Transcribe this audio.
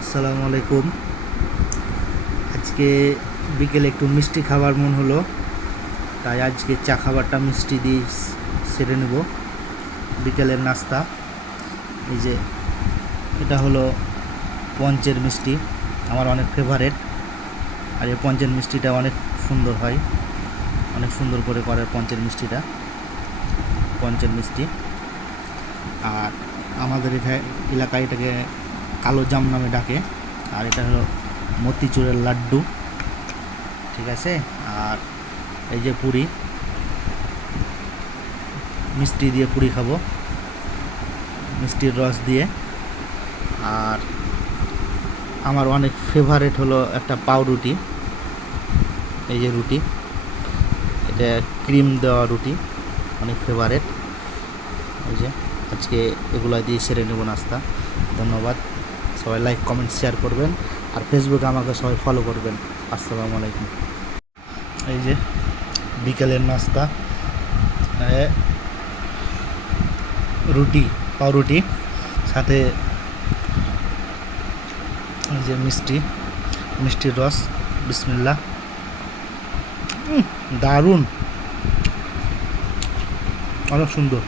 আসসালামু আলাইকুম। আজকে বিকেলে একটু মিষ্টি খাবার মন হলো, তাই আজকে চা খাবারটা মিষ্টি দিয়ে সেরে নেব। বিকেলের নাস্তা। এই যে, এটা হলো পঞ্চের মিষ্টি, আমার অনেক ফেভারেট আর এই পঞ্চের মিষ্টিটা অনেক সুন্দর হয়, অনেক সুন্দর করে করে পঞ্চের মিষ্টিটা, পঞ্চের মিষ্টি। আর আমাদের এলাকায় এটাকে কালো জাম নামে ডাকে। আর এটা হলো মতিচুরের লাড্ডু। ঠিক আছে? আর এই যে পুরি। মিষ্টি দিয়ে পুরি খাব। মিষ্টির রস দিয়ে। আর আমার অনেক ফেভারেট হলো একটা পাউরুটি। এই যে রুটি। এটা ক্রিম দেওয়া রুটি। অনেক ফেভারেট এই যে, আজকে এগুলা দিয়ে সেরে নেব নাস্তা। ধন্যবাদ। সবাই লাইক কমেন্ট শেয়ার করবেন। আর ফেসবুকে আমাকে সবাই ফলো করবেন। আসসালামু আলাইকুম। এই যে বিকেলের নাস্তা। রুটি, পাউরুটি, সাথে এই যে মিষ্টি, মিষ্টির রস বিসমিল্লা দারুণ। অনেক সুন্দর।